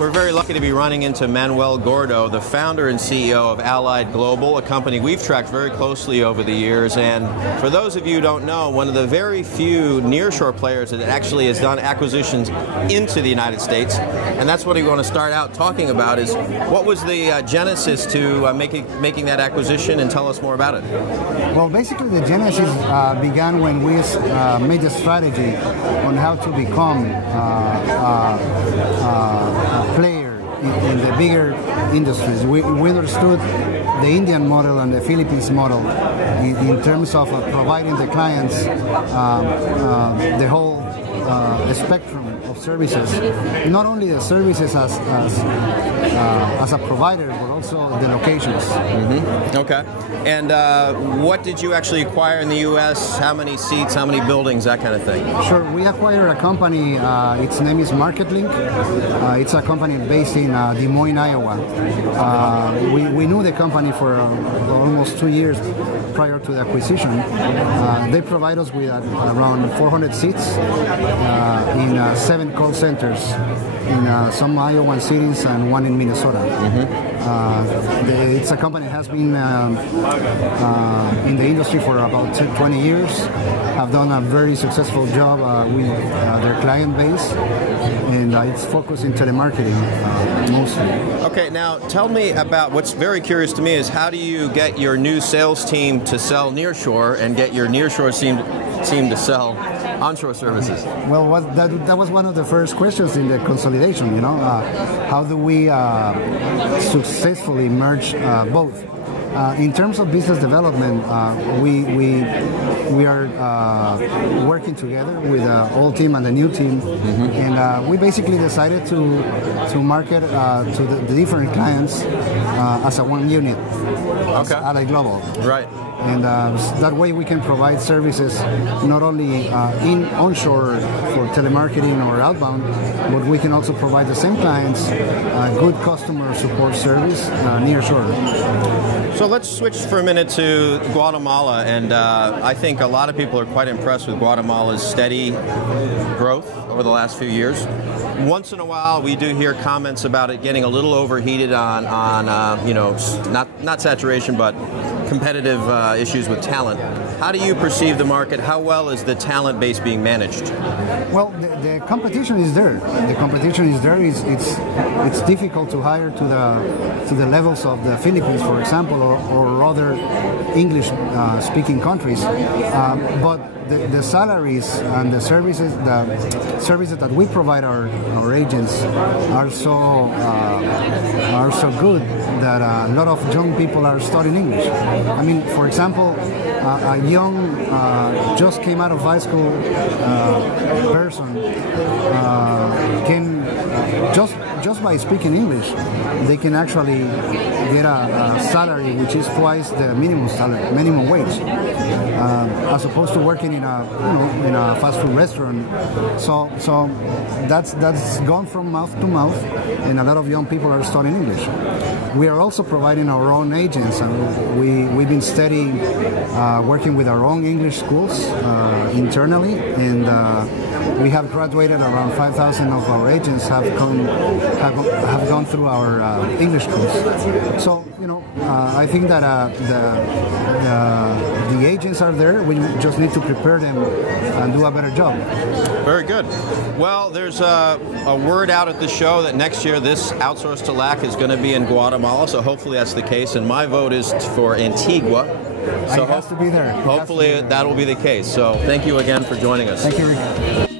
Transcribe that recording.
we're very lucky to be running into Manuel Gordo, the founder and CEO of Allied Global, a company we've tracked very closely over the years. And for those of you who don't know, one of the very few nearshore players that actually has done acquisitions into the United States. And that's what we want to start out talking about is what was the genesis to making that acquisition, and tell us more about it. Well, basically the genesis began when we made a strategy on how to become a player in the bigger industries. We understood the Indian model and the Philippines model in terms of providing the clients the whole spectrum of services, not only the services as a provider, but also the locations. Mm-hmm. Okay. And what did you actually acquire in the U.S.? How many seats, how many buildings, that kind of thing? Sure. We acquired a company, its name is MarketLink. It's a company based in Des Moines, Iowa. We knew the company for almost 2 years prior to the acquisition. They provide us with around 400 seats in 7 call centers in some Iowan cities and one in Minnesota. Mm-hmm. It's a company that has been in the industry for about 20 years, have done a very successful job with their client base, and it's focused in telemarketing mostly. Okay, now tell me about what's very curious to me is how do you get your new sales team to sell nearshore and get your nearshore team to sell onshore services? Well, that was one of the first questions in the consolidation. You know, how do we successfully merge both? In terms of business development, we are working together with the old team and the new team, mm-hmm. and we basically decided to market to the different clients as a one unit, as Allied Global. Right. And that way we can provide services not only onshore for telemarketing or outbound, but we can also provide the same clients good customer support service nearshore. So let's switch for a minute to Guatemala, and I think a lot of people are quite impressed with Guatemala's steady growth over the last few years. Once in a while, we do hear comments about it getting a little overheated on you know, not saturation, but competitive issues with talent. How do you perceive the market? How well is the talent base being managed? Well, the competition is there. The competition is there. It's difficult to hire to the levels of the Philippines, for example, or other English-speaking countries. But the salaries and the services that we provide our agents are so good that a lot of young people are studying English. I mean, for example, a young, just came out of high school person can just by speaking English, they can actually get a salary which is twice the minimum wage, as opposed to working in a fast food restaurant. So that's gone from mouth to mouth, and a lot of young people are studying English. We are also providing our own agents, and we've been studying, working with our own English schools internally, and we have graduated around 5,000 of our agents have gone through our English schools. So I think that the agents are there. We just need to prepare them and do a better job. Very good. Well, there's a word out at the show that next year this Outsource to LAC is going to be in Guatemala, so hopefully that's the case. And my vote is for Antigua. So it has to be there. Hopefully that will be the case. So thank you again for joining us. Thank you, Rick.